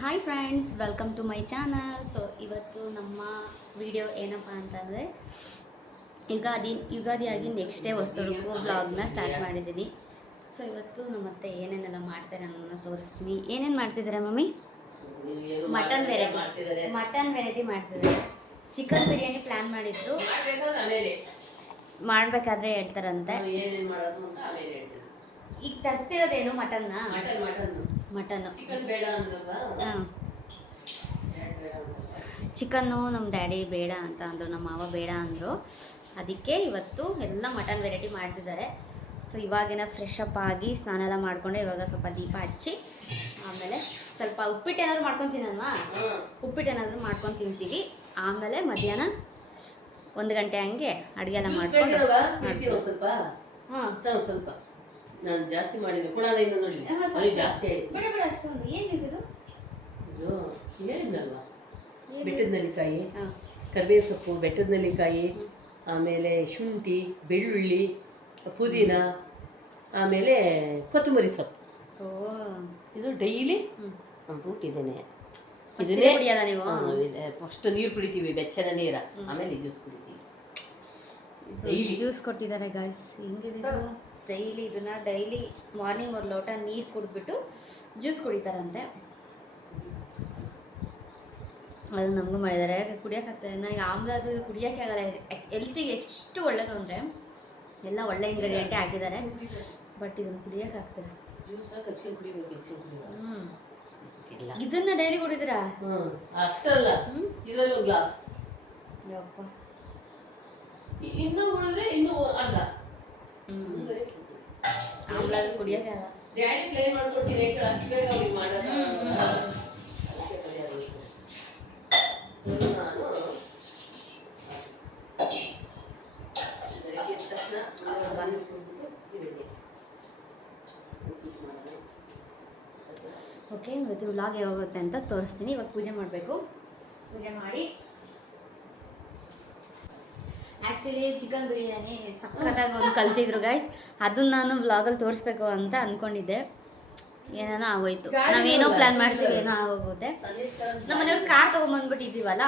Hi friends, welcome to my channel. So ಇವತ್ತು ನಮ್ಮ video ಏನಪ್ಪ ಅಂತಂದರೆ ಯುಗಾದಿಯಾಗಿ ನೆಕ್ಸ್ಟ್ ಡೇ ಹೊಸದುಡುಕು ವ್ಲಾಗ್ನ ಸ್ಟಾರ್ಟ್ ಮಾಡಿದ್ದೀನಿ. ಸೊ ಇವತ್ತು ನಮ್ಮ ಅತ್ತೆ ಏನೇನೆಲ್ಲ ಮಾಡ್ತಾರೆ ಅನ್ನೋದನ್ನ ತೋರಿಸ್ತೀನಿ. ಏನೇನು ಮಾಡ್ತಿದ್ದಾರೆ ಮಮ್ಮಿ? ಮಟನ್ ವೆರೈಟಿ ಮಾಡ್ತಿದ್ದಾರೆ. ಚಿಕನ್ ಬಿರಿಯಾನಿ ಪ್ಲ್ಯಾನ್ ಮಾಡಿದ್ರು, ಮಾಡಬೇಕಾದ್ರೆ ಹೇಳ್ತಾರಂತೆ. ಈಗ ತರಿಸ್ತಿರೋದೇನು ಮಟನ್ನ? ಮಟನ್ನು ಚಿಕನ್ನು ನಮ್ಮ ಡ್ಯಾಡಿ ಬೇಡ ಅಂತ ಅಂದರು, ನಮ್ಮ ಮಾವ ಬೇಡ ಅಂದರು. ಅದಕ್ಕೆ ಇವತ್ತು ಎಲ್ಲ ಮಟನ್ ವೆರೈಟಿ ಮಾಡ್ತಿದ್ದಾರೆ. ಸೊ ಇವಾಗೇನ ಫ್ರೆಶ್ ಅಪ್ ಆಗಿ ಸ್ನಾನ ಎಲ್ಲ ಮಾಡಿಕೊಂಡು ಇವಾಗ ಸ್ವಲ್ಪ ದೀಪ ಹಚ್ಚಿ ಆಮೇಲೆ ಸ್ವಲ್ಪ ಉಪ್ಪಿಟ್ಟು ಏನಾದ್ರು ಮಾಡ್ಕೊಂಡು ತಿನ್ನಲ್ವಾ, ಉಪ್ಪಿಟ್ಟು ಏನಾದರೂ ಮಾಡ್ಕೊಂಡು ತಿಂತೀವಿ. ಆಮೇಲೆ ಮಧ್ಯಾಹ್ನ 1 ಗಂಟೆ ಹಂಗೆ ಅಡುಗೆ ಎಲ್ಲ ಮಾಡ್ಕೊಂಡು ಸ್ವಲ್ಪ ನಾನು ಜಾಸ್ತಿ ಮಾಡಿದ್ದೆ ಕುಣಾದಿಂದ ನೋಡಿ ಜಾಸ್ತಿ ಆಯ್ತು. ಬೇಡ ಬೇಡ ಅಷ್ಟೊಂದು ಏನು ಜ್ಯೂಸ್ ಇದು? ಹೇಳಿದ್ನಲ್ವಾ, ಬೆಟ್ಟದ ನೆಲ್ಲಿಕಾಯಿ, ಕರಿಬೇವು ಸೊಪ್ಪು, ಬೆಟ್ಟದ ನೆಲ್ಲಿಕಾಯಿ, ಆಮೇಲೆ ಶುಂಠಿ, ಬೆಳ್ಳುಳ್ಳಿ, ಪುದೀನ, ಆಮೇಲೆ ಕೊತ್ತಂಬರಿ ಸೊಪ್ಪು. ಇದು ಡೈಲಿ ಫ್ರೂಟ್ ಇದೇನೆ. ಇದನ್ನೇ ಕುಡಿಯೋದ ನೀವು? ಫಸ್ಟ್ ನೀರು ಕುಡಿತೀವಿ, ಬೆಚ್ಚನ ನೀರ, ಆಮೇಲೆ ಜ್ಯೂಸ್ ಕುಡಿತೀವಿ. ಜ್ಯೂಸ್ ಕೊಟ್ಟಿದ್ದಾರೆ ಗಾಯ್ಸ್. ಹೆಂಗಿದೆ ಡೈಲಿ ಇದನ್ನು ಡೈಲಿ ಮಾರ್ನಿಂಗ್ 1 ಲೋಟ ನೀರು ಕುಡಿದ್ಬಿಟ್ಟು ಜ್ಯೂಸ್ ಕುಡಿತಾರಂತೆ. ಅದು ನಮಗೂ ಮಾಡಿದ್ದಾರೆ. ಕುಡಿಯೋಕ್ಕಾಗ್ತದೆ ನನಗೆ. ಆಮ್ಲ ಅದು ಕುಡಿಯೋಕ್ಕೆ ಆಗಲ್ಲ. ಹೆಲ್ತಿಗೆ ಎಷ್ಟು ಒಳ್ಳೆಯದು ಅಂದರೆ ಎಲ್ಲ ಒಳ್ಳೆ ಇಂಗ್ರೀಡಿಯೆಂಟೇ ಹಾಕಿದ್ದಾರೆ, ಬಟ್ ಇದನ್ನು ಕುಡಿಯೋಕ್ಕಾಗ್ತದೆ. ಇದನ್ನು ಡೈಲಿ ಕುಡಿತೀರಾ? ಅಷ್ಟಲ್ಲ, ಇದರಲ್ಲೂ ಗ್ಲಾಸ್. ಯಪ್ಪ, ಇನ್ನೂ ಕುಡಿದ್ರೆ ಇನ್ನೂ ಅರ್ಧ. ಆಮ್ಲ ಅದು ಕುಡಿಯೋಕ್ಕೆ ಆಗಲ್ಲ. ಡ್ಯಾಡಿ ಪ್ಲೇ ಮಾಡ್ಕೊಡ್ತೀನಿ, ಅಷ್ಟು ಬೇಗ ಅವ್ರಿಗೆ ಮಾಡೋದು. ಓಕೆ, ಇವತ್ತು ವ್ಲಾಗ್ ಯಾವಾಗುತ್ತೆ ಅಂತ ತೋರಿಸ್ತೀನಿ. ಇವಾಗ ಪೂಜೆ ಮಾಡಬೇಕು. ಪೂಜೆ ಮಾಡಿ ಆ್ಯಕ್ಚುಲಿ ಚಿಕನ್ ಬಿರಿಯಾನಿ ಸಕ್ಕತ್ತಾಗಿ ಒಂದು ಕಲ್ತಿದ್ರು ಗೈಸ್. ಅದನ್ನು ನಾನು ವ್ಲಾಗಲ್ಲಿ ತೋರಿಸ್ಬೇಕು ಅಂತ ಅಂದ್ಕೊಂಡಿದ್ದೆ. ಏನೇನೋ ಆಗೋಯ್ತು. ನಾವೇನೋ ಪ್ಲ್ಯಾನ್ ಮಾಡ್ತೀವಿ, ಏನೋ ಆಗೋಗುತ್ತೆ. ನಮ್ಮ ಮನೆಯವ್ರು ಕಾರ್ ತೊಗೊಂಬಂದ್ಬಿಟ್ಟಿದ್ದೀವಲ್ಲ,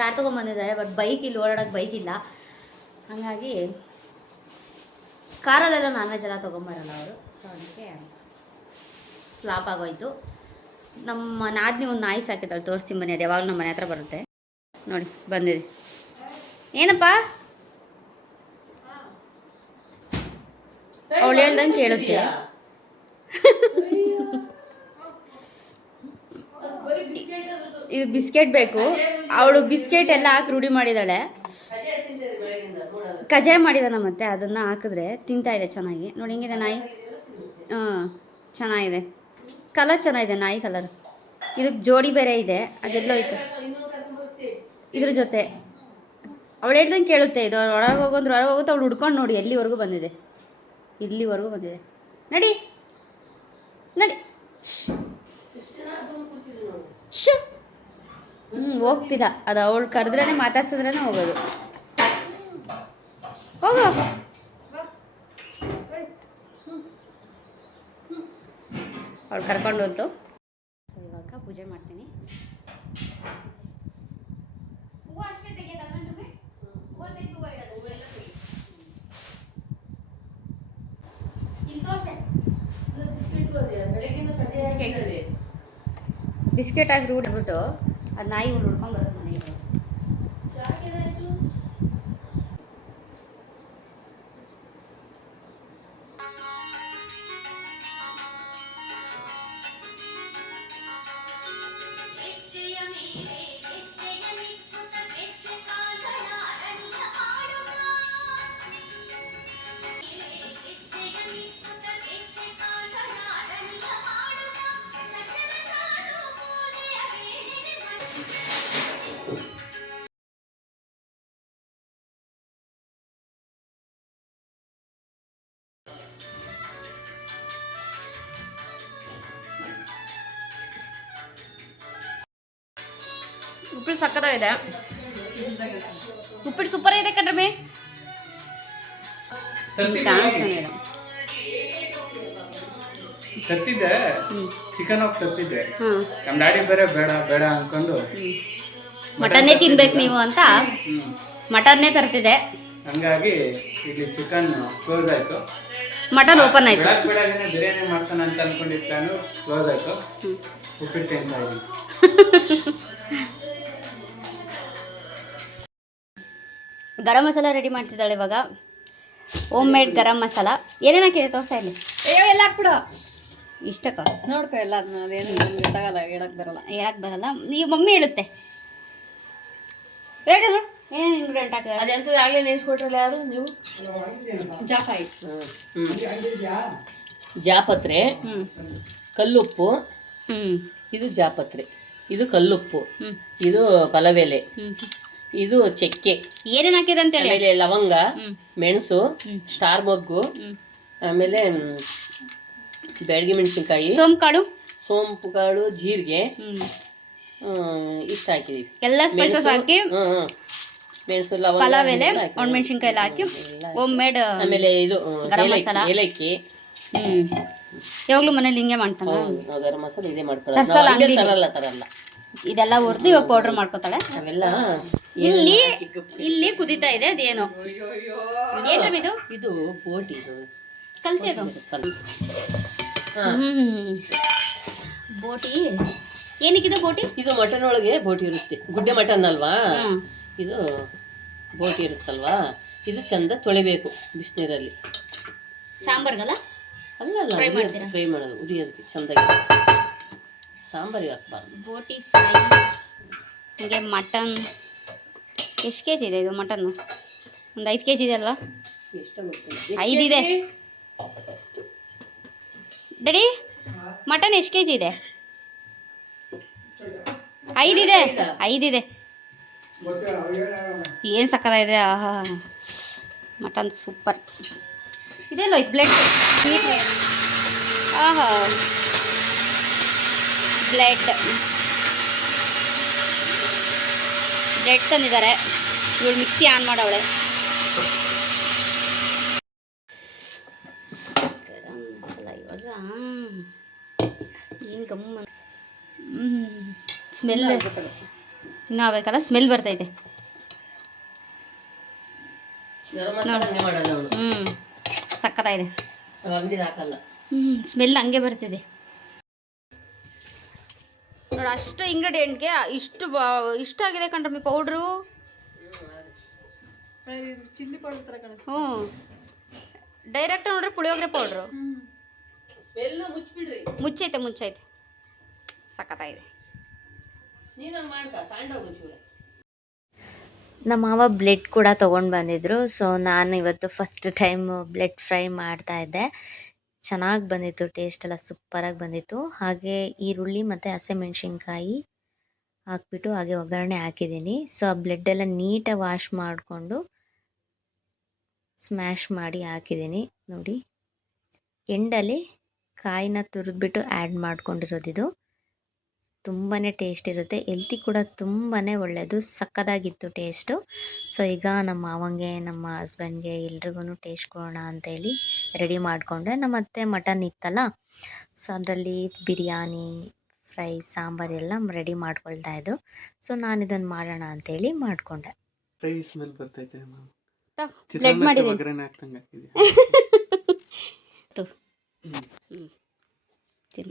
ಕಾರ್ ತೊಗೊಂಬಂದಿದ್ದಾರೆ. ಬಟ್ ಬೈಕ್ ಇಲ್ಲಿ ಓಡಾಡೋಕ್ಕೆ ಬೈಕ್ ಇಲ್ಲ. ಹಾಗಾಗಿ ಕಾರಲ್ಲೆಲ್ಲ ನಾನ್ ವೆಜ್ ಎಲ್ಲ ತೊಗೊಂಬರಲ್ಲ ಅವರು. ಸೊ ಅದಕ್ಕೆ ಫ್ಲಾಪ್ ಆಗೋಯ್ತು. ನಮ್ಮ ನಾದಿನಿ ಒಂದು ನಾಯಿ ಸಾಕಿದ್ದಾಳೆ, ತೋರಿಸ್ತೀನಿ ಬನ್ನಿ. ಅದು ಯಾವಾಗ ನಮ್ಮ ಮನೆ ಹತ್ರ ಬರುತ್ತೆ ನೋಡಿ, ಬಂದಿದೆ. ಏನಪ್ಪ? ಅವಳು ಹೇಳ್ದಂಗೆ ಕೇಳುತ್ತೆ. ಇದು ಬಿಸ್ಕೆಟ್ ಬೇಕು. ಅವಳು ಬಿಸ್ಕೆಟ್ ಎಲ್ಲ ಹಾಕಿ ರೂಢಿ ಮಾಡಿದ್ದಾಳೆ. ಕಜಾಯ ಮಾಡಿದಾನ ಮತ್ತೆ ಅದನ್ನು ಹಾಕಿದ್ರೆ ತಿಂತಾ ಇದೆ ಚೆನ್ನಾಗಿ. ನೋಡಿ ಹಿಂಗಿದೆ ನಾಯಿ. ಚೆನ್ನಾಗಿದೆ, ಕಲರ್ ಚೆನ್ನಾಗಿದೆ ನಾಯಿ ಕಲರ್. ಇದಕ್ಕೆ ಜೋಡಿ ಬೇರೆ ಇದೆ, ಅದೆಲ್ಲೋ ಐತೆ ಇದ್ರ ಜೊತೆ. ಅವಳು ಹೇಳ್ದಂಗೆ ಕೇಳುತ್ತೆ. ಇದು ಒಳಗೆ ಹೋಗೋಂದ್ರೆ ಹೊರಗೆ ಹೋಗುತ್ತೆ. ಅವಳು ಹುಡ್ಕೊಂಡು ನೋಡಿ ಎಲ್ಲಿವರೆಗೂ ಬಂದಿದೆ, ಇಲ್ಲಿವರೆಗೂ ಬಂದಿದೆ. ನಡಿ ನಡಿ. ಶು ಹೋಗ್ತಿಲ್ಲ. ಅದು ಅವಳು ಕರೆದ್ರೇ ಮಾತಾಡ್ಸಿದ್ರೇ ಹೋಗೋದು. ಹೋಗೋ. ಅವಳು ಕರ್ಕೊಂಡು ಹೋಯ್ತು. ಇವಾಗ ಪೂಜೆ ಮಾಡ್ತೀನಿ. ಹೂವು ಅಷ್ಟೇ ತೆಗಿಯೋದಲ್ಲ ನಮಗೆ? ಹೂವು ತೆಗೆದು ಹೂವು ಇಡೋದು. ಇಲ್ಲಿ ತೋರಿಸೆ. ಬಿಸ್ಕೆಟ್ ಹಾಕಿ ರೂಢಿಬಿಟ್ಟು ಅದು ನಾಯಿ ಹುಡ್ಕೊಂಡು ಬರೋದು ಮನೆಗೆ. ಉಪ್ಪಿಟ್ಟು ಸಕ್ಕತ್ತಾಗಿದೆ. ಉಪ್ಪಿಟ್ಟು ಸೂಪರ್ ಇದೆ ಕಣ್ರಮ್ಮೆ. ತರ್ತಿದ್ದೆ ಚಿಕನ್ ಹೋಗಿ ತಪ್ಪಿದ್ದೆ. ಹಾಂ ನಮ್ಮ ಡ್ಯಾಡಿ ಬೇರೆ ಬೇಡ ಬೇಡ ಅನ್ಕೊಂಡು ಮಟನ್ನೇ ತಿನ್ಬೇಕು ನೀವು ಅಂತ ಮಟನ್ನೇ ತರ್ತಿದೆ. ಹಂಗಾಗಿ ಇಲ್ಲಿ ಚಿಕನ್ ಕ್ಲೋಸ್ ಆಯ್ತು. ಮಟನ್ ಓಪನ್ ಆಯ್ತು. ಬೆಳಗ್ಗೆ ಬಿರಿಯಾನಿ ಮಾಡ್ಸೋಣ ಅಂತ ಅನ್ಕೊಂಡಿದ್ದ ಪ್ಲಾನು ಕ್ಲೋಸ್ ಆಯ್ತು. ಉಪ್ಪಿಟ್ಟು ತಿಂತಾ ಇದ್ದೀನಿ. ಗರಂ ಮಸಾಲ ರೆಡಿ ಮಾಡ್ತಿದ್ದಾಳೆ ಇವಾಗ. Home made garam masala. ಏನೇನು ಹಾಕಿದೆ ತೋರ್ಸಾ ಇಲ್ಲಿ. ಅಯ್ಯೋ ಎಲ್ಲ ಹಾಕ್ಬಿಡು. ಇಷ್ಟಕ್ಕ ನೋಡ್ಕೊ ಎಲ್ಲ ಅದೇನು ಗೊತ್ತಾಗಲ್ಲ, ಹೇಳಕ್ ಬರಲ್ಲ. ಹೇಳಕ್ ಬರಲ್ಲ, ನೀವು ಮಮ್ಮಿ ಹೇಳುತ್ತೆ. ಹೇಳಿ ನೋಡಿ ಏನೇನು ಇಂಗ್ರೀಡಿಯೆಂಟ್ ಹಾಕಿದ್ರೆ. ಅದೆಂತದ್ದು ಆಗಲೇ ನೆನೆಸ್ಕೊಟ್ರಲ್ಲ ಯಾರು ನೀವು? ಜಾಕಾಯಿ, ಜಾಪತ್ರೆ, ಹ್ಞೂ ಕಲ್ಲುಪ್ಪು, ಹ್ಞೂ ಇದು ಜಾಪತ್ರೆ, ಇದು ಕಲ್ಲುಪ್ಪು, ಹ್ಞೂ ಇದು ಪಲವೆಲೆ, ಹ್ಞೂ ಇದು ಚಕ್ಕೆ, ಏನೇನು ಹಾಕಿದೆ ಅಂತೇಳಿ. ಆಮೇಲೆ ಲವಂಗ, ಹ್ಞೂ ಮೆಣಸು, ಹ್ಞೂ ಸ್ಟಾರ್ ಮೊಗ್ಗು, ಹ್ಞೂ ಆಮೇಲೆ ಬ್ಯಾಡಗಿ ಮೆಣಸಿನ್ಕಾಯಿ, ಸೋಂಕಾಳು, ಸೋಂಪು ಕಾಳು, ಜೀರಿಗೆ, ಹ್ಞೂ ಇಷ್ಟು ಹಾಕಿದೀವಿ. ಎಲ್ಲ ಸ್ಪೈಸಸ್ ಹಾಕಿ ಮೆಣಸು, ಲವಂಗ, ಪಲಾವ್ ಎಲೆ, ಎಲ್ಲ ಹಾಕಿ. ಒಣಮೆಣ್ಸಿನ್ಕಾಯಿ ಎಲ್ಲ ಹಾಕಿ ಹೋಮ್ ಮೇಡ್. ಆಮೇಲೆ ಇದು ಗರಂ ಮಸಾಲ. ಏಲಕ್ಕಿ. ಯಾವಾಗಲೂ ಮನೇಲಿ ಹಿಂಗೆ ಮಾಡ್ತಾನ. ನಾವು ಗರಂ ಮಸಾಲ ಇದೇ ಮಾಡ್ಕೊಳ್ಳೋದು. ತರ್ಸಲ್ಲ ನಾವು ಹಂಗೆ ಅಂಗ್ಡಿಲಿ. ತರಲ್ಲ. ಇದೆಲ್ಲ ಹುರಿದು ಇವಾಗ ಪೌಡರ್ ಮಾಡ್ಕೊತಾಳೆ. ಅವೆಲ್ಲ ಇಲ್ಲಿ ಕುದೀತಾ ಇದೆ. ಅದೇನು ಏನ್ರಿ ಇದು? ಇದು ಬೋಟಿ, ಇದು ಕಲ್ಸಿ ಅದು. ಹಾ. ಬೋಟಿ ಏನಕ್ಕಿದೆ ಬೋಟಿ? ಇದು ಮಟನ್ ಒಳಗೆ ಬೋಟಿ ಇರುತ್ತೆ. ಗುಡ್ಡೆ ಮಟನ್ ಅಲ್ವಾ, ಹ್ಮ್. ಇದು ಬೋಟಿ ಇರುತ್ತಲ್ವಾ, ಇದು ಚಂದ ತೊಳಿಬೇಕು ಬಿಸಿನೀರಲ್ಲಿ. ಸಾಂಬಾರ್ಗಲ್ಲ ಅಲ್ಲ Fry ಮಾಡ್ತೀರಾ? ಫ್ರೈ ಮಾಡೋದು, ಉರಿಯೋದಕ್ಕೆ ಚಂದಾಗಿ. ಸಾಂಬಾರಿಗೆ ಹಾಕ್ಬಾರ್ದು. ಬೋಟಿ ಫ್ರೈ. ಹಾಗೆ ಮಟನ್ ಎಷ್ಟು ಕೆ ಜಿ ಇದೆ ಇದು ಮಟನ್ನು? ಒಂದು 5 kg ಇದೆ ಅಲ್ವಾ? ಎಷ್ಟು ಗೊತ್ತಿಲ್ಲ. 5 ಇದೆ. ಡ್ಯಾಡಿ ಮಟನ್ ಎಷ್ಟು kg ಇದೆ? 5 ಇದೆ. 5 ಇದೆ. ಏನು ಸಕ್ಕತ್ತಾಗಿದೆ. ಆಹಾ, ಮಟನ್ ಸೂಪರ್. ಇದೆಲ್ಲ ಬ್ಲೆಡ್ ಸ್ವೀಟ್. ಆಹಾ, ಬ್ಲೆಡ್ ತಂದಿದ್ದಾರೆ. ಇವಳು ಮಿಕ್ಸಿ ಆನ್ ಮಾಡವಳೆ. ಗರಂ ಮಸಾಲ ಇವಾಗ ಏನು ಗಮ್ಮ ಸ್ಮೆಲ್ ಇನ್ನೂ ಆಗ್ಬೇಕಲ್ಲ, ಸ್ಮೆಲ್ ಬರ್ತೈತೆ. ಗರಂ ಮಸಾಲ ಹಂಗೆ ಮಾಡೋದು ಅವಳು. ಸಕ್ಕತ್ತಾಗಿದೆ. ಅಂಗಡಿ ಹಾಕಲ್ಲ. ಸ್ಮೆಲ್ ಹಂಗೆ ಬರ್ತಿದೆ ನೋಡಿ. ಅಷ್ಟು ಇಂಗ್ರೀಡಿಯೆಂಟ್ಗೆ ಇಷ್ಟು ಆಗಿದೆ ಕಣ್ರಮ್ಮಿ ಪೌಡ್ರು. ಚಿಲ್ಲಿ ಪೌಡರ್ ಥರ ಕಾಣಿಸ್ತು. ಹ್ಞೂ, ಡೈರೆಕ್ಟ್ ನೋಡ್ರಿ ಪುಳಿಯೋಗರೆ ಪೌಡ್ರು. ಸ್ಮೆಲ್ ಮುಚ್ಚಿಬಿಡ್ರಿ. ಮುಚ್ಚೈತೆ ಸಕ್ಕತ್ತಾಗಿದೆ. ನೀನು ಹಂಗೆ ಮಾಡ್ಕ ತಾಂಡೋಗು ಚೂರ. ನಮ್ಮ ಮಾವ ಬ್ಲೆಡ್ ಕೂಡ ತೊಗೊಂಡು ಬಂದಿದ್ರು. ಸೊ ನಾನು ಇವತ್ತು ಫಸ್ಟ್ ಟೈಮ್ ಬ್ಲೆಡ್ ಫ್ರೈ ಮಾಡ್ತಾಯಿದ್ದೆ. ಚೆನ್ನಾಗಿ ಬಂದಿತ್ತು, ಟೇಸ್ಟ್ ಎಲ್ಲ ಸೂಪರಾಗಿ ಬಂದಿತ್ತು. ಹಾಗೆ ಈರುಳ್ಳಿ ಮತ್ತು ಹಸಿಮೆಣ್ಸಿನ್ಕಾಯಿ ಹಾಕ್ಬಿಟ್ಟು ಹಾಗೆ ಒಗ್ಗರಣೆ ಹಾಕಿದ್ದೀನಿ. ಸೊ ಆ ಬ್ಲೆಡ್ಡೆಲ್ಲ ನೀಟಾಗಿ ವಾಶ್ ಮಾಡಿಕೊಂಡು ಸ್ಮ್ಯಾಶ್ ಮಾಡಿ ಹಾಕಿದ್ದೀನಿ ನೋಡಿ. ಎಂಡಲ್ಲಿ ಕಾಯಿನ ತುರಿದ್ಬಿಟ್ಟು ಆ್ಯಡ್ ಮಾಡ್ಕೊಂಡಿರೋದಿದು. ತುಂಬಾ ಟೇಸ್ಟ್ ಇರುತ್ತೆ, ಹೆಲ್ತಿ ಕೂಡ ತುಂಬಾ ಒಳ್ಳೆಯದು. ಸಕ್ಕದಾಗಿತ್ತು ಟೇಸ್ಟು. ಸೊ ಈಗ ನಮ್ಮ ಮಾವಂಗೆ, ನಮ್ಮ ಹಸ್ಬೆಂಡ್ಗೆ ಎಲ್ರಿಗೂ ಟೇಸ್ಟ್ ಕೊಡೋಣ ಅಂತೇಳಿ ರೆಡಿ ಮಾಡಿಕೊಂಡೆ. ನಮ್ಮ ಅತ್ತೆ ಮಟನ್ ಇತ್ತಲ್ಲ, ಸೊ ಅದರಲ್ಲಿ ಬಿರಿಯಾನಿ, ಫ್ರೈ, ಸಾಂಬಾರು ಎಲ್ಲ ರೆಡಿ ಮಾಡ್ಕೊಳ್ತಾ ಇದ್ರು. ಸೊ ನಾನು ಇದನ್ನು ಮಾಡೋಣ ಅಂತೇಳಿ ಮಾಡಿಕೊಂಡೆ. ಫ್ರೈ ಸ್ಮೆಲ್ ಬರ್ತೈತೆ. ಬ್ಲೆಡ್ ಮಾಡಿದ್ದೀನಿ. ಒಗ್ಗರಣೆ ಹಾಕ್ತಂಗೆ ಹಾಕಿದೆ.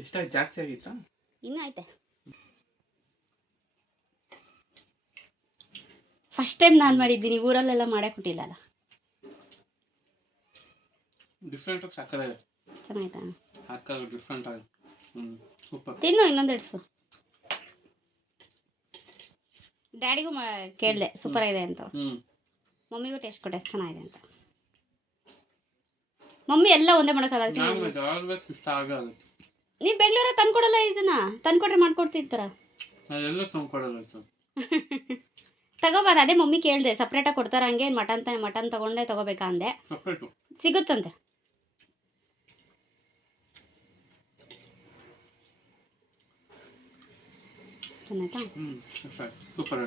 ಎಷ್ಟಾಗಿ ಜಾಸ್ತಿ ಆಗಿತ್ತಾ? ಇನ್ನೂ ಐತೆ. ಫಸ್ಟ್ ಟೈಮ್ ನಾನು ಮಾಡಿದ್ದೀನಿ, ಊರಲ್ಲೆಲ್ಲ ಮಾಡಕ್ಕೆ ಕೊಟ್ಟಿಲ್ಲಲ್ಲ. ಡಿಫ್ರೆಂಟ್ ಸಾಕಾಗಿದೆ. ಚೆನ್ನಾಯ್ತಾ? ಹಾಕಾಗ ಡಿಫ್ರೆಂಟ್ ಆಗಿ. ಸೂಪರ್. ತಿನ್ನು ಇನ್ನೊಂದೆರಡು ಸ್ಪೂನ್. ಡ್ಯಾಡಿಗೂ ಕೇಳಿದೆ ಸೂಪರ್ ಆಗಿದೆ ಅಂತ. ಮಮ್ಮಿಗೂ ಟೇಸ್ಟ್ ಕೊಟ್ಟೆ ಚೆನ್ನಾಗಿದೆ ಅಂತ. ಮಮ್ಮಿ ಎಲ್ಲ ಒಂದೇ ಮಾಡೋಕ್ಕಲ್ಲ. ನೀವು ಬೆಂಗಳೂರ ತಂದ್ಕೊಡಲ್ಲ ಇದನ್ನ? ತಂದ್ಕೊಟ್ರೆ ಮಾಡ್ಕೊಡ್ತಿರ್ತಾರ. ಎಲ್ಲ ತಂದ್ಕೊಡಲ್ಲ. ತಗೋಬಾರ. ಅದೇ ಮಮ್ಮಿ ಕೇಳಿದೆ ಸಪ್ರೇಟಾಗಿ ಕೊಡ್ತಾರ ಹಂಗೆ ಮಟನ್ ತಗೊಂಡೆ ತಗೋಬೇಕಾ ಅಂದೆ. ಸಿಗುತ್ತಂತೆ. ಚೆನ್ನಾಯ್ತಾ? ಸೂಪರ್.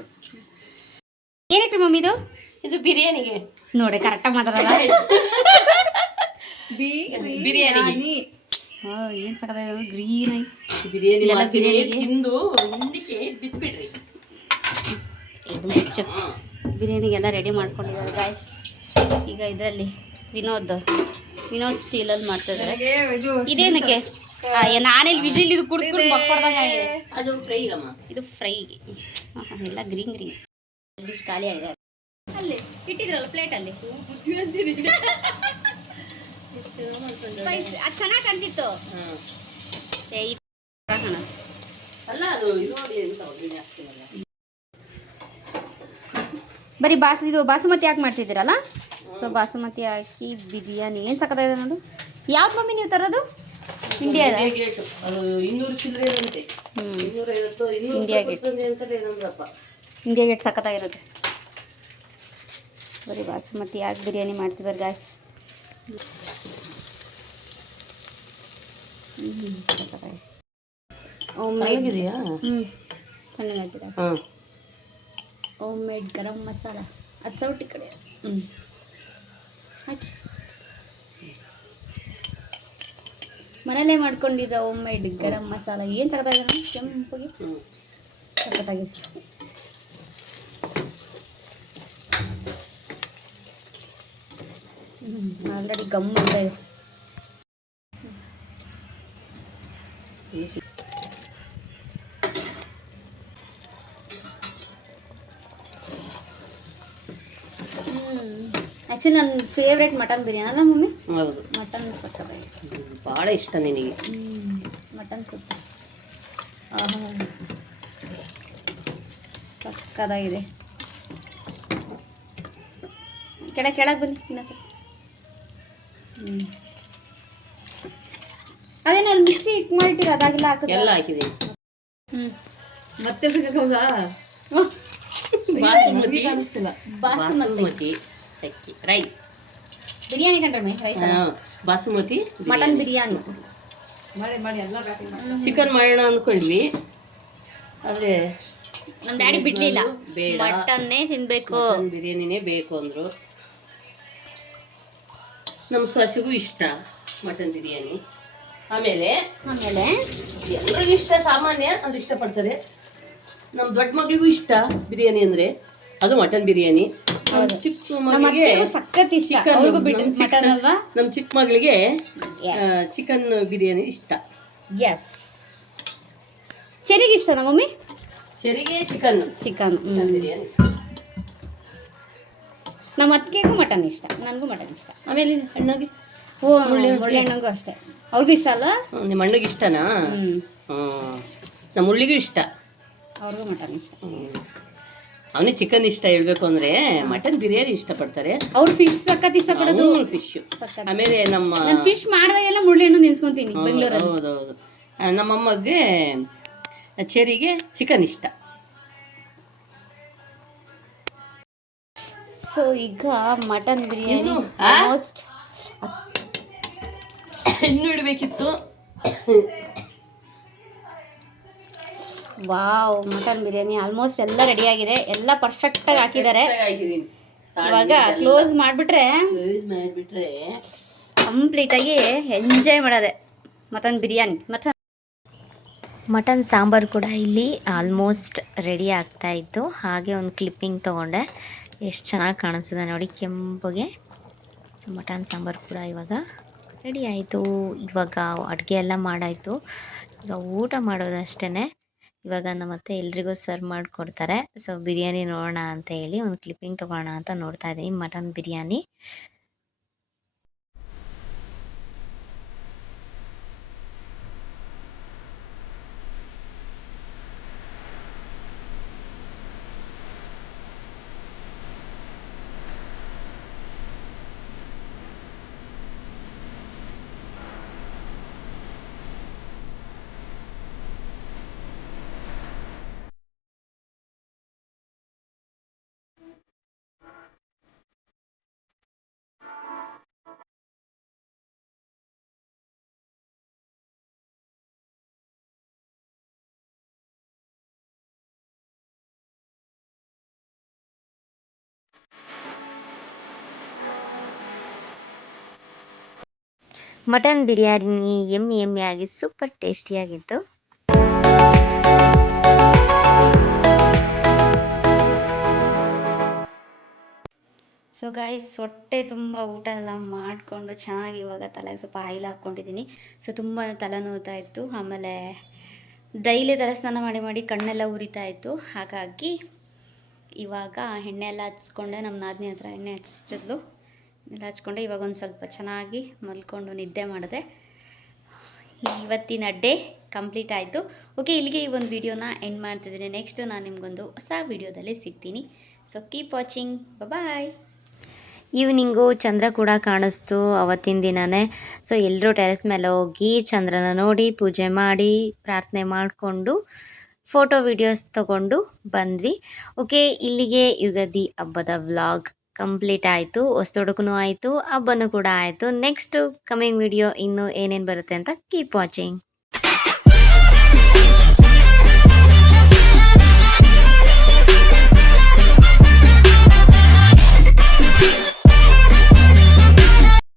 ಏನಕ್ಕೆ ಮಮ್ಮಿ ಇದು? ಇದು ಬಿರಿಯಾನಿಗೆ ನೋಡಿ. ಕರೆಕ್ಟಾಗಿ ಮಾತಾಡಲ್ಲ. ಬಿರಿಯಾನಿ. ಏನು ಸಕತ್ತಾಗಿದೆ ಗ್ರೀನ್ ಆಗಿ ಬಿರಿಯಾನಿ ಇದೆಲ್ಲ ಮಾಡ್ತೀನಿ, ಬಿರಿಯಾನಿಗೆ? ತಿಂದು ಹಿಂದಕ್ಕೆ ಬಿದ್ಬಿಡ್ರಿ. ಇದು ಹೆಚ್ಚು ಬಿರಿಯಾನಿಗೆಲ್ಲ ರೆಡಿ ಮಾಡ್ಕೊಂಡಿದ್ದಾರೆ ಗಾಯ್ಸ್. ಈಗ ಇದರಲ್ಲಿ ವಿನೋದ್ ಸ್ಟೀಲಲ್ಲಿ ಮಾಡ್ತಿದ್ದಾರೆ. ಇದೇನಕ್ಕೆ ನಾನೆಲ್ಲಿ ವಿಜಿಲ್ ಇದು ಕುಡ್ಕೊಂಡು ಮಕ್ಕೊಡ್ದಂಗೆ ಆಗಿದೆ. ಅದು ಫ್ರೈಗಮ್ಮ. ಇದು ಫ್ರೈಗೆ ಎಲ್ಲ ಗ್ರೀನ್ ಡಿಶ್ ಖಾಲಿ ಆಗಿದೆ. ಅಲ್ಲಿ ಇಟ್ಟಿದ್ರಲ್ಲ ಪ್ಲೇಟಲ್ಲಿ ಅದು ಚೆನ್ನಾಗಿ ಕಾಣ್ತಿತ್ತು. ಅಲ್ಲ ಅದು ಇದು ನೋಡಿ ಎಂತ ಒಗ್ಗರಣೆ ಹಾಕ್ತೀನಲ್ಲ. ಬರೀ ಬಾಸುಮತಿ ಯಾಕೆ ಮಾಡ್ತಿದ್ದೀರಲ್ಲ? ಸೊ ಬಾಸುಮತಿ ಹಾಕಿ ಬಿರಿಯಾನಿ ಏನು ಸಕ್ಕತ್ತಾಗಿದೆ ನೋಡು. ಯಾವ್ದು ಮಮ್ಮಿ ನೀವು ತರೋದು? ಇಂಡಿಯಾದ? ಗೇಟು ಅದು 200 ಚಿಲ್ಲರೆ ಇರುತ್ತೆ. 250 ಇಂಡಿಯಾ ಗೇಟ್ ಅಂತಾರೆ ನಮ್ದಪ್ಪ. India gate ಸಕ್ಕತ್ತಾಗಿರುತ್ತೆ. ಬರೀ ಬಾಸುಮತಿ ಹಾಕಿ ಬಿರಿಯಾನಿ ಮಾಡ್ತಿದ್ದಾರೆ ಗಾಯ್ಸ್. ಸಕ್ಕತ್ತಾಗಿದೆ. ಚೆನ್ನಾಗಿದೆಯಾ? ಸಣ್ಣಗೆ ಹಾಕಿದ್ದಾರೆ. ಹಾಂ, ಹೋಮ್ ಮೇಡ್ ಗರಂ ಮಸಾಲ ಅದು ಸೌಟಿ ಕಡೆ ಹಾಕಿ ಮನೇಲೇ ಮಾಡ್ಕೊಂಡಿರೋ ಹೋಮ್ ಮೇಡ್ ಗರಂ ಮಸಾಲ ಏನು ಸಖತ್ತಾಗಿದೆ ಕೆಂಪಗೆ ಸಖತ್ತಾಗಿದೆ. ಆಲ್ರೆಡಿ ಗಮ್ ಅಂತ ಇದೆ. ಆ್ಯಕ್ಚುಲಿ ನನ್ನ ಫೇವ್ರೆಟ್ ಮಟನ್ ಬಿರಿಯಾನಿ ಅಲ್ಲ ಮಮ್ಮಿ? ಹೌದು, ಮಟನ್ ಸಕ್ಕತ್ತಾಗಿದೆ. ಭಾಳ ಇಷ್ಟ ನಿನಗೆ ಮಟನ್ ಸುತ್ತ ಸಕ್ಕತ್ತಾಗಿದೆ. ಕೆಳಗೆ ಬನ್ನಿ ಇನ್ನೊಂದು ಅದೇನ ಅಲ್ಲಿ ಮಿಕ್ಸಿ ಮಾಡಿಟ್ಟಿರ ಅದಾಗೆಲ್ಲ ಹಾಕಿದ್ರೆ ಎಲ್ಲ ಹಾಕಿದ್ದೀನಿ. ಮತ್ತೆ ಸಿಗಬಹುದಾ? ಬಾಸುಮತಿ ಅಕ್ಕಿ ರೈಸ್ ಬಿರಿಯಾನಿ ಕಂಡ್ರೆ ರೈಸ್ ಬಾಸುಮತಿ ಮಟನ್ ಬಿರಿಯಾನಿ ಮಾಡಿ ಎಲ್ಲ ಪ್ಯಾಕಿಂಗ್ ಮಾಡಿ. ಚಿಕನ್ ಮಾಡೋಣ ಅಂದ್ಕೊಂಡ್ವಿ, ಆದರೆ ನಮ್ಮ ಡ್ಯಾಡಿ ಬಿಡ್ಲಿಲ್ಲ, ಬೇಡ ಮಟನ್ನೇ ತಿನ್ಬೇಕು, ಮಟನ್ ಬಿರಿಯಾನಿನೇ ಬೇಕು ಅಂದರು. ನಮ್ಮ ಸೊಸೆಗೂ ಇಷ್ಟ ಮಟನ್ ಬಿರಿಯಾನಿ. ಆಮೇಲೆ ಎಲ್ಲರಿಗೂ ಇಷ್ಟ, ಸಾಮಾನ್ಯ ಅವ್ರು ಇಷ್ಟಪಡ್ತಾರೆ. ನಮ್ಮ ದೊಡ್ಡ ಮಗಳಿಗೂ ಇಷ್ಟ ಬಿರಿಯಾನಿ ಅಂದರೆ, ಅದು ಮಟನ್ ಬಿರಿಯಾನಿ. ಚಿಕ್ಕ ಮಗಳಿಗೆ ಸಖತ್ ಇಷ್ಟ, ಅವ್ರಿಗೂ ಬಿಟ್ಟು ಮಟನ್ ಅಲ್ವಾ. ನಮ್ಮ ಚಿಕ್ಕ ಮಗಳಿಗೆ ಚಿಕನ್ ಬಿರಿಯಾನಿ ಇಷ್ಟ. ಎಸ್, ಚೆರಿಗೆ ಇಷ್ಟ ನಮ್ಮ ಮಮ್ಮಿ, ಚೆರಿಗೆ ಚಿಕನ್ ಬಿರಿಯಾನಿ ಇಷ್ಟ. ನಮ್ಮ ಅತ್ತಿಗೆಗೂ ಮಟನ್ ಇಷ್ಟ, ನನಗೂ ಮಟನ್ ಇಷ್ಟ. ಆಮೇಲೆ ಅಣ್ಣಗೆ ಮುಳ್ಳಿ ಅಣ್ಣಂಗೂ ಅಷ್ಟೇ, ಅವ್ರಿಗೂ ಇಷ್ಟ ಅಲ್ಲ. ನಿಮ್ಮ ಅಣ್ಣಗೆ ಇಷ್ಟನಾ? ನಮ್ಮ ಉಳ್ಳಿಗೂ ಇಷ್ಟ, ಅವ್ರಿಗೂ ಮಟನ್ ಇಷ್ಟ. ಅವನಿಗೆ ಚಿಕನ್ ಇಷ್ಟ ಹೇಳ್ಬೇಕು ಅಂದರೆ, ಮಟನ್ ಬಿರಿಯಾನಿ ಇಷ್ಟಪಡ್ತಾರೆ. ಅವ್ರು ಫಿಶ್ ಸಖತ್ ಇಷ್ಟಪಡೋದು, ಫಿಶ್. ಆಮೇಲೆ ನಮ್ಮ ಫಿಶ್ ಮಾಡಿದಾಗೆಲ್ಲ ಮುಳ್ಳೆಣ್ಣು ನೆನ್ಸ್ಕೊಂತೀನಿ ಬೆಂಗಳೂರಲ್ಲಿ. ಹೌದೌದು, ನಮ್ಮಮ್ಮಗೆ ಚೆರಿಗೆ ಚಿಕನ್ ಇಷ್ಟ. ಸೊ ಈಗ ಮಟನ್ ಬಿರಿಯಾನಿ ಆಲ್ಮೋಸ್ಟ್ ಇನ್ನೂ ಇಡಬೇಕಿತ್ತು. ವಾವ್, ಮಟನ್ ಬಿರಿಯಾನಿ ಆಲ್ಮೋಸ್ಟ್ ಎಲ್ಲ ರೆಡಿ ಆಗಿದೆ, ಎಲ್ಲ ಪರ್ಫೆಕ್ಟಾಗಿ ಹಾಕಿದ್ದಾರೆ. ಇವಾಗ ಕ್ಲೋಸ್ ಮಾಡಿಬಿಟ್ರೆ ಕಂಪ್ಲೀಟಾಗಿ ಎಂಜಾಯ್ ಮಾಡೋದೆ ಮಟನ್ ಬಿರಿಯಾನಿ. ಮಟನ್ ಸಾಂಬಾರು ಕೂಡ ಇಲ್ಲಿ ಆಲ್ಮೋಸ್ಟ್ ರೆಡಿ ಆಗ್ತಾಯಿತ್ತು. ಹಾಗೆ ಒಂದು ಕ್ಲಿಪ್ಪಿಂಗ್ ತೊಗೊಂಡೆ, ಎಷ್ಟು ಚೆನ್ನಾಗಿ ಕಾಣಿಸ್ತಿದೆ ನೋಡಿ ಕೆಂಪಗೆ. ಸೊ ಮಟನ್ ಸಾಂಬಾರು ಕೂಡ ಇವಾಗ ರೆಡಿ ಆಯಿತು. ಇವಾಗ ಅಡುಗೆ ಎಲ್ಲ ಮಾಡಾಯಿತು, ಈಗ ಊಟ ಮಾಡೋದಷ್ಟೇ. ಇವಾಗ ನಮ್ಮತ್ತೆ ಎಲ್ರಿಗೂ ಸರ್ವ್ ಮಾಡಿಕೊಡ್ತಾರೆ. ಸೊ ಬಿರಿಯಾನಿ ನೋಡೋಣ ಅಂತ ಹೇಳಿ ಒಂದು ಕ್ಲಿಪ್ಪಿಂಗ್ ತೊಗೊಳ್ಳೋಣ ಅಂತ ನೋಡ್ತಾ ಇದ್ದೀನಿ ಮಟನ್ ಬಿರಿಯಾನಿ. ಮಟನ್ ಬಿರಿಯಾನಿ ಎಮ್ಮಿಯಾಗಿ ಸೂಪರ್ ಟೇಸ್ಟಿಯಾಗಿತ್ತು. ಸೊ ಗಾಯ್ಸ್, ಹೊಟ್ಟೆ ತುಂಬ ಊಟ ಎಲ್ಲ ಮಾಡಿಕೊಂಡು ಚೆನ್ನಾಗಿ ಇವಾಗ ತಲೆಗೆ ಸ್ವಲ್ಪ ಆಯಿಲ್ ಹಾಕ್ಕೊಂಡಿದ್ದೀನಿ. ಸೊ ತುಂಬ ತಲೆನೋವ್ತಾ ಇತ್ತು. ಆಮೇಲೆ ಡೈಲಿ ತಲೆ ಸ್ನಾನ ಮಾಡಿ ಕಣ್ಣೆಲ್ಲ ಉರಿತಾ ಇತ್ತು. ಹಾಗಾಗಿ ಇವಾಗ ಎಣ್ಣೆ ಎಲ್ಲ ಹಚ್ಕೊಂಡೆ. ನಮ್ಮ ನಾದಿನಿ ಹತ್ರ ಎಣ್ಣೆ ಹಚ್ಚಿದ್ಲು, ಎಲ್ಲ ಹಚ್ಕೊಂಡೆ. ಇವಾಗ ಒಂದು ಸ್ವಲ್ಪ ಚೆನ್ನಾಗಿ ಮಲ್ಕೊಂಡು ನಿದ್ದೆ ಮಾಡಿದೆ. ಇವತ್ತಿನ ಡೇ ಕಂಪ್ಲೀಟ್ ಆಯಿತು. ಓಕೆ, ಇಲ್ಲಿಗೆ ಈ ಒಂದು ವಿಡಿಯೋನ ಎಂಡ್ ಮಾಡ್ತಿದ್ದೀನಿ. ನೆಕ್ಸ್ಟು ನಾನು ನಿಮಗೊಂದು ಹೊಸ ವಿಡಿಯೋದಲ್ಲಿ ಸಿಗ್ತೀನಿ. ಸೊ ಕೀಪ್ ವಾಚಿಂಗ್, ಬಾಯ್. ಈವ್ನಿಂಗು ಚಂದ್ರ ಕೂಡ ಕಾಣಿಸ್ತು ಅವತ್ತಿನ ದಿನವೇ. ಸೊ ಎಲ್ಲರೂ ಟೆರೆಸ್ ಮೇಲೆ ಹೋಗಿ ಚಂದ್ರನ ನೋಡಿ ಪೂಜೆ ಮಾಡಿ ಪ್ರಾರ್ಥನೆ ಮಾಡಿಕೊಂಡು ಫೋಟೋ ವಿಡಿಯೋಸ್ ತೊಗೊಂಡು ಬಂದ್ವಿ. ಓಕೆ, ಇಲ್ಲಿಗೆ ಯುಗಾದಿ ಹಬ್ಬದ ವ್ಲಾಗ್ ಕಂಪ್ಲೀಟ್ ಆಯಿತು. ಹೊಸದೊಡಕೂ ಆಯಿತು, ಹಬ್ಬನೂ ಕೂಡ ಆಯಿತು. ನೆಕ್ಸ್ಟು ಕಮಿಂಗ್ ವಿಡಿಯೋ ಇನ್ನೂ ಏನೇನು ಬರುತ್ತೆ ಅಂತ ಕೀಪ್ ವಾಚಿಂಗ್.